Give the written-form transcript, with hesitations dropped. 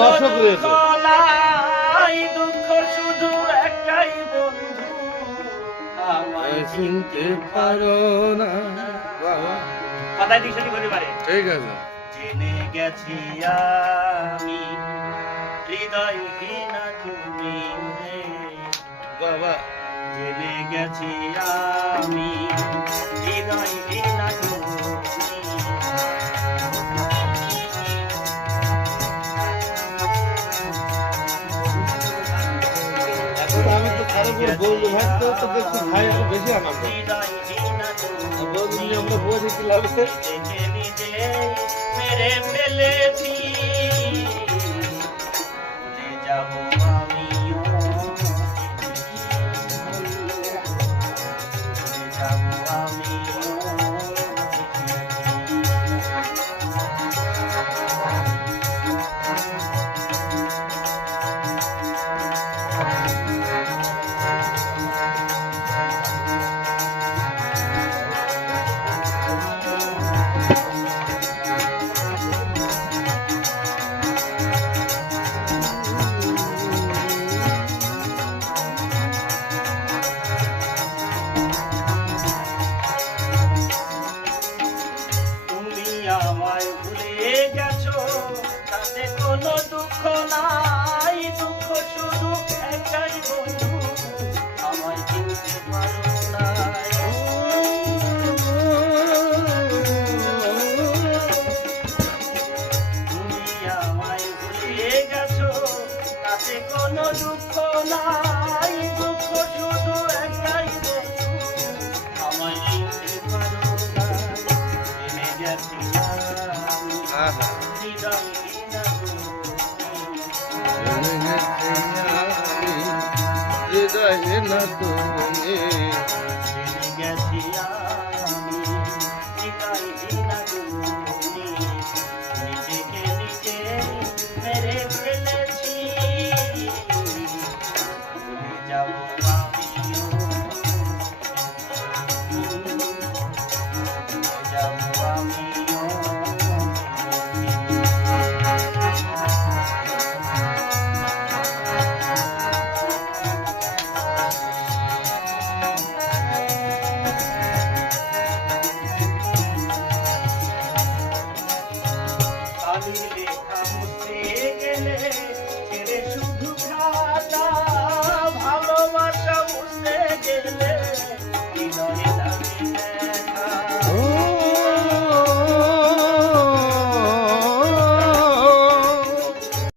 দর্শক রয়েছে। দুঃখ শুধু একটাই বন্ধু, আমায় চিনতে পারো না। কথায় দৃশ্যটি করে পারে। ঠিক আছে। জেনে গেছি আমি হৃদয়হীনা তুমি রে বাবা, জেনে গেছি আমি হৃদয়হীনা তুমি। আমি তো কারো বলবো ভাই, তো তো দেখছি ভাই আরো বেশি আনন্দ। হৃদয়হীনা বলছি তুমি আমরা বুঝে কি লাভ? নিজেকে নিজে মেরে ফেলেছি, ভুলে যাব আমিও, ভুলে যাব আমিও। আমায় ভুলে গেছো তাতে কোনো দুঃখ নাই, দুঃখ শুধু একটাই বন্ধু, আমায় চিনতে পারো না। তুমি আমায় ভুলে গেছো তাতে কোনো দুঃখ নাই, দুঃখ শুধু একটাই বন্ধু, আমায় চিনতে পারো না। জেনে গেছি হৃদয় না তুমি